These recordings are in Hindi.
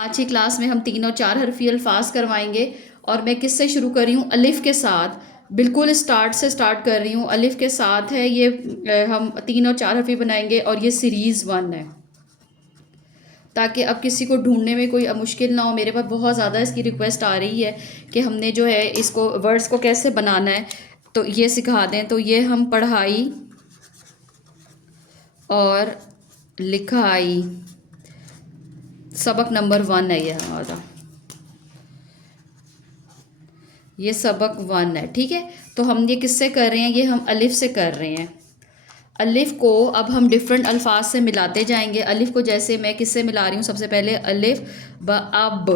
आज की क्लास में हम 3 और 4 हरफी अल्फाज करवाएंगे और मैं किससे शुरू कर रही हूँ? अलिफ के साथ। बिल्कुल स्टार्ट से स्टार्ट कर रही हूँ। अलिफ के साथ है ये। हम 3 और 4 हरफी बनाएंगे और ये सीरीज़ 1 है, ताकि अब किसी को ढूंढने में कोई मुश्किल ना हो। मेरे पास बहुत ज़्यादा इसकी रिक्वेस्ट आ रही है कि हमने जो है इसको वर्ड्स को कैसे बनाना है, तो ये सिखा दें। तो ये हम पढ़ाई और लिखाई सबक नंबर 1 है ये हमारा। ये सबक 1 है, ठीक है। तो हम ये किससे कर रहे हैं? ये हम अलिफ से कर रहे हैं। अलिफ को अब हम डिफरेंट अल्फाज से मिलाते जाएंगे। अलिफ को जैसे मैं किससे मिला रही हूँ? सबसे पहले अलिफ ब अब,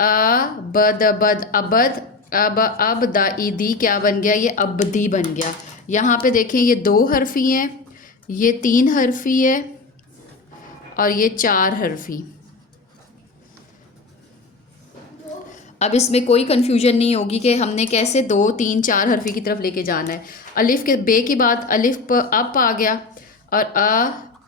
अ बद बद अबद, अब दा ईदी क्या बन गया? ये अबदी बन गया। यहाँ पे देखें, ये 2 हरफी हैं, ये 3 हरफी है और ये 4 हरफी। अब इसमें कोई कन्फ्यूजन नहीं होगी कि हमने कैसे 2, 3, 4 हरफी की तरफ लेके जाना है। अलिफ के बे के बाद अलिफ प अप आ गया और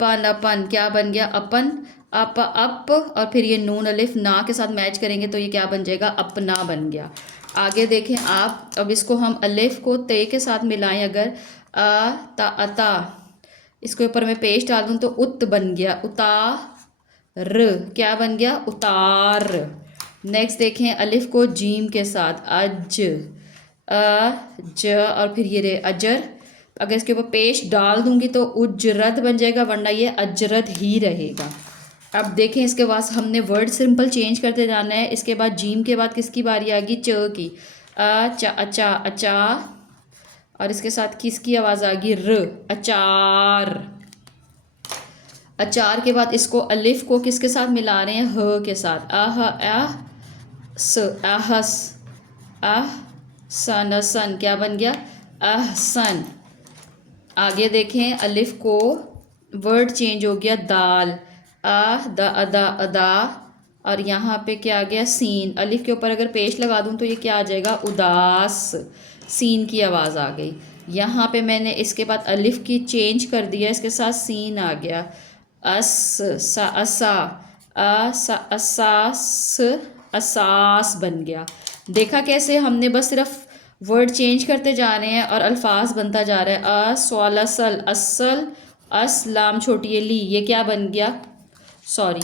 पन अपन क्या बन गया? अपन, अप अप, और फिर ये नून अलिफ ना के साथ मैच करेंगे तो ये क्या बन जाएगा? अपना बन गया। आगे देखें आप, अब इसको हम अलिफ को ते के साथ मिलाएं अगर, आ ता अता, इसके ऊपर मैं पेश डाल दूँ तो उत बन गया, उतार क्या बन गया? उतार। नेक्स्ट देखें अलिफ को जीम के साथ, अज, ज, और फिर ये रे अजर। अगर इसके ऊपर पेश डाल दूंगी तो उजरत बन जाएगा, वरना ये अजरत ही रहेगा। अब देखें इसके बाद हमने वर्ड सिंपल चेंज करते जाना है। इसके बाद जीम के बाद किसकी बारी आ गई? च की, अचा अचा अचा, और इसके साथ किसकी आवाज़ आ गई? र, अचार। अचार के बाद इसको अलिफ को किसके साथ मिला रहे हैं? ह के साथ, आह स, आहस, आह सन सन क्या बन गया? ahsan। आगे देखें अलिफ को वर्ड चेंज हो गया, दाल, आह दा अदा अदा, और यहाँ पे क्या आ गया? सीन। अलिफ के ऊपर अगर पेश लगा दूँ तो ये क्या आ जाएगा? उदास। सीन की आवाज़ आ गई। यहाँ पे मैंने इसके बाद अलिफ की चेंज कर दिया, इसके साथ सीन आ गया, अस सा असा, असास, असास बन गया। देखा कैसे हमने बस सिर्फ वर्ड चेंज करते जा रहे हैं और अल्फाज बनता जा रहा है। अस्वलसल, असल, असलाम छोटी ली, ये क्या बन गया? सॉरी,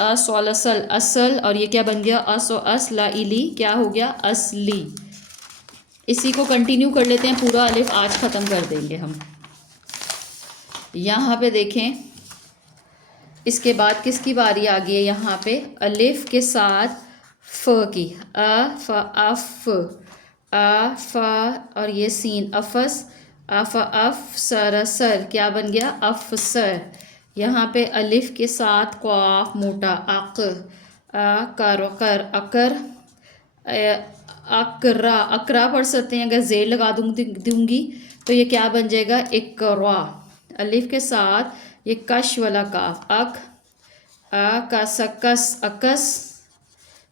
अस्वलसल असल, और ये क्या बन गया? असला इली क्या हो गया? असली। इसी को कंटिन्यू कर लेते हैं, पूरा अलिफ आज ख़त्म कर देंगे हम। यहाँ पे देखें, इसके बाद किसकी बारी आ गई है? यहाँ पे अलिफ के साथ फ की, फ अफ, फ, और ये सीन अफस, अफ सर सर क्या बन गया? अफसर। यहाँ पे अलिफ के साथ क़ाफ मोटा, अक, कर कर अकर, अकरा अकरा पढ़ सकते हैं। अगर जेर लगा दूंगी तो ये क्या बन जाएगा? इकरा। अलिफ के साथ ये कश वाला काफ, अक, का सकस अकस,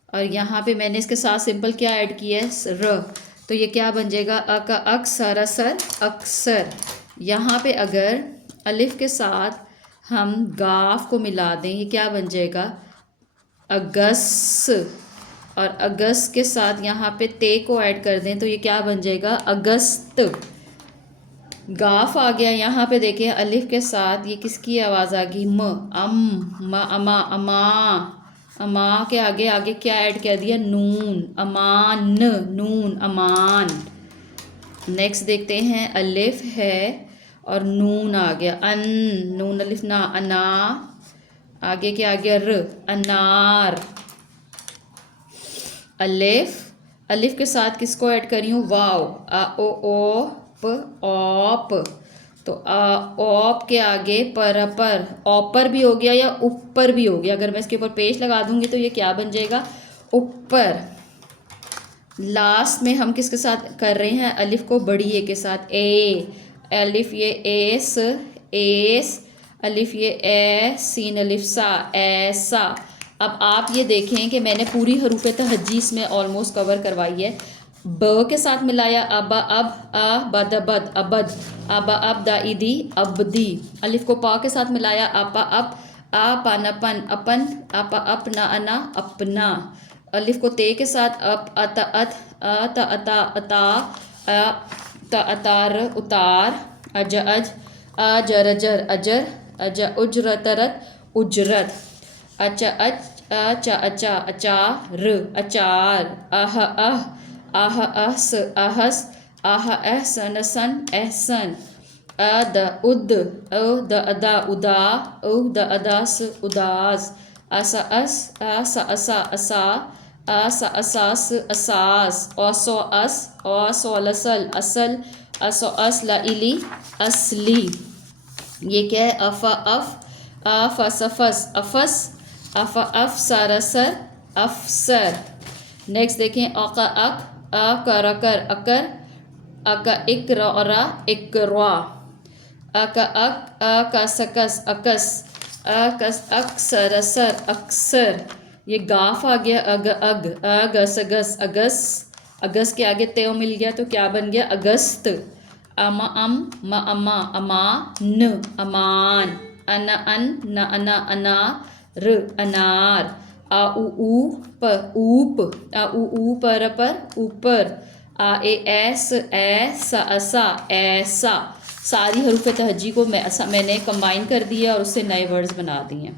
और यहाँ पे मैंने इसके साथ सिंपल क्या ऐड किया है? र, तो ये क्या बन जाएगा? का अक्सर असर, अक्सर। यहाँ पे अगर अलिफ के साथ हम गाफ को मिला दें, ये क्या बन जाएगा? अगस, और अगस्त के साथ यहाँ पे ते को ऐड कर दें तो ये क्या बन जाएगा? अगस्त। गाफ आ गया। यहाँ पे देखें अलिफ के साथ ये किसकी आवाज़ आ गई? म, म, अमा, अमा, अमा के आगे आगे क्या ऐड कर दिया? नून, अमान, नून, अमान। नेक्स्ट देखते हैं, अलिफ है और नून आ गया, अन, नून अलिफ ना, अना, आगे क्या आ गया? र, अनार। अलिफ, अलिफ के साथ किसको ऐड करी हूँ? वाव, आ ओ प, ऑप। तो ऑप के आगे पर ऑपर भी हो गया या ऊपर भी हो गया। अगर मैं इसके ऊपर पेश लगा दूंगी तो ये क्या बन जाएगा? ऊपर। लास्ट में हम किसके साथ कर रहे हैं? अलिफ को बड़ी ए के साथ, ए, अलिफ ये एस, एस, अलिफ ये ए, सीन अलिफ सा, ऐसा। अब आप ये देखें कि मैंने पूरी हरूफ तहज्जी इसमें ऑलमोस्ट कवर करवाई है। ब के साथ मिलाया, अब, अ बद बद अबद, अब दा ईदी, अबदी। अलिफ को पा के साथ मिलाया, आपा अप, पानापन अपन, अपा अपना अना अपना। अलिफ को ते के साथ अप अत अत अत अता अता अ त अतार उतार। अज अज अजर अजर अजर अज उजरतरत उजरत। अच अच अच अचा अचार अचार। अह अह आह अहस अहस आह एहसन सन एहसन। अद उद द अदा उदा द अदास उदास। अस अस अस असा असा अस असास असास। औसो अस औसो लसल असल असो असला इली असली। ये क्या है? अफ़ अफ़ अफ़ असफ़स अफ़स अफ़ अफ़ सरसर अफ़सर। नेक्स्ट देखें अक अक अ कर अकर अक इकरा इकरा। अक अक सकस अकस अकस अक्सर अक्सर। ये गाफ आ गया अग अग अगस अगस अगस। अगस के आगे त्यो मिल गया तो क्या बन गया? अगस्त। अम म अमा अमान अमान। अन अन न अना अनार अनार। आ उ प ऊप आ ऊ पर ऊपर। आ ए एस ऐसा असा ऐसा। सारी हरूफ तहजी को मैंने कंबाइन कर दिया और उससे नए वर्ड्स बना दिए।